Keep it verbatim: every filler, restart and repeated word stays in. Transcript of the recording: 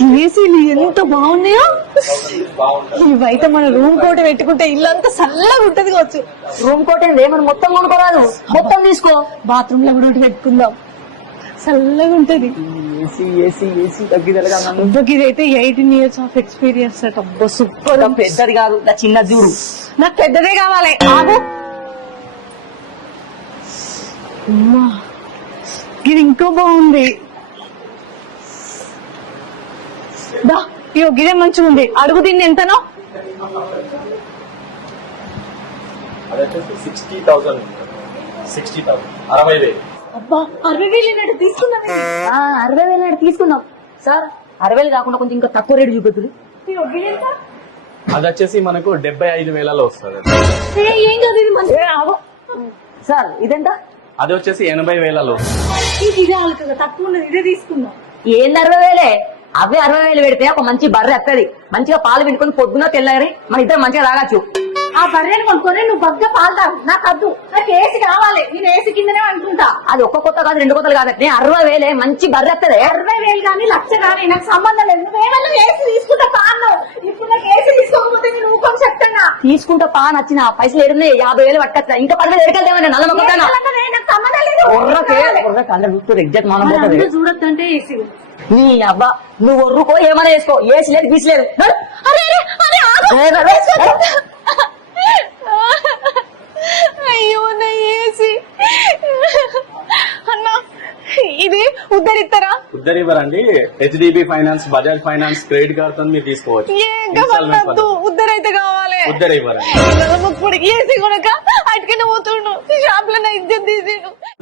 ఏసీలు ఎంత బాగున్నాయో. ఇవైతే మన రూమ్ కోట పెట్టుకుంటే ఇల్లు అంతా చల్లగా ఉంటది కావచ్చు. రూమ్ కోట ఏమన్నా మొత్తం కొనుక్కోరాదు, మొత్తం తీసుకో. బాత్రూమ్ లో కూడా ఒకటి పెట్టుకుందాం, చల్లగా ఉంటది. ఏసీ ఏసీ ఏసీ తగ్గిదలగా ఇదైతే ఎయిటీన్ ఇయర్స్ ఆఫ్ ఎక్స్పీరియన్స్ అట. సూపర్. పెద్దది కాదు, చిన్న చూడు. నాకు పెద్దదే కావాలి. ఆగు. అమ్మా, ఇది ఇంకో బాగుంది. దా ఇయో గిదే మంచిగా ఉంది. అడుగు దీన్ని ఎంతనో. సిక్స్టీ థౌసండ్ సిక్స్టీ థౌసండ్ అరవై వేలు. అబ్బా, అరవై వేలు నాడు తీసుకున్నాను. అరవై వేలు నాడు తీసుకున్నాం సార్. అరవై వేలు కాకుండా కొంచెం ఇంకా తక్కువ రేటు చూపెట్టు. అది వచ్చేసి మనకు డెబ్బై ఐదు వేలలో వస్తుంది. ఏం కాదు, ఇది మంచి. సార్ ఇదెంత? అది వచ్చేసి ఎనభై వేలలో. ఇది కావాలి కదా, తక్కువ ఉన్నది, ఇదే తీసుకుందాం. ఏంది అరవై వేలే? అవే అరవై వేలు పెడితే ఒక మంచి బర్రె వస్తుంది. మంచిగా పాలు పిండుకొని పొద్దున తెల్లారి మన ఇద్దరు మంచిగా తాగచ్చు. ఆ బర్రెని కొనుక్కొని నువ్వు బగ్గా పాలు తాగు. నాకు వద్దు, నాకు ఏసీ కావాలి. నేను ఏసీ కిందనే అనుకుంటా. అది ఒక్క కొత్త కాదు, రెండు కొత్తలు కాదు. నేను అరవై వేలే మంచి బర్రె వస్తుంది. అరవై వేలు కానీ లక్ష కానీ నాకు సంబంధం లేదు. నువ్వేమన్నా ఏసీ తీసుకుంటా పాను. ఇప్పుడు నాకు ఏసీ తీసుకోకపోతే నేను ఊకొని చెప్తానా? తీసుకుంటా పా నచ్చిన పైసలు ఏడున్నా యాభై వేలు పట్టుకొస్తా. ఇంకా పదివేలు ఎడకెళ్తామని నల్ల మొక్కతానా? నాకు సంబంధం లేదు. ఎగ్జాక్ట్ మనం పోతుంది. చూడొద్దంటే ఏసీ. నీ అబ్బా, నువ్వు ఒర్రుకో ఏమైనా వేసుకో, ఏసీ లేదు గీసలేదు. అయ్యో నా ఏసీ. అన్నా, ఇది ఉద్దరిస్తారా? ఉద్దరివ్వరండి. HDB finance, Bajaj finance credit card తో మీరు తీసుకోవచ్చు. ఉద్దరైతే కావాలి. ఉద్దరివ్వరండి. ఏసీ కొనక అటుకనే పోతుండు షాప్ లో నా ఇజ్జత్ తీసిండు.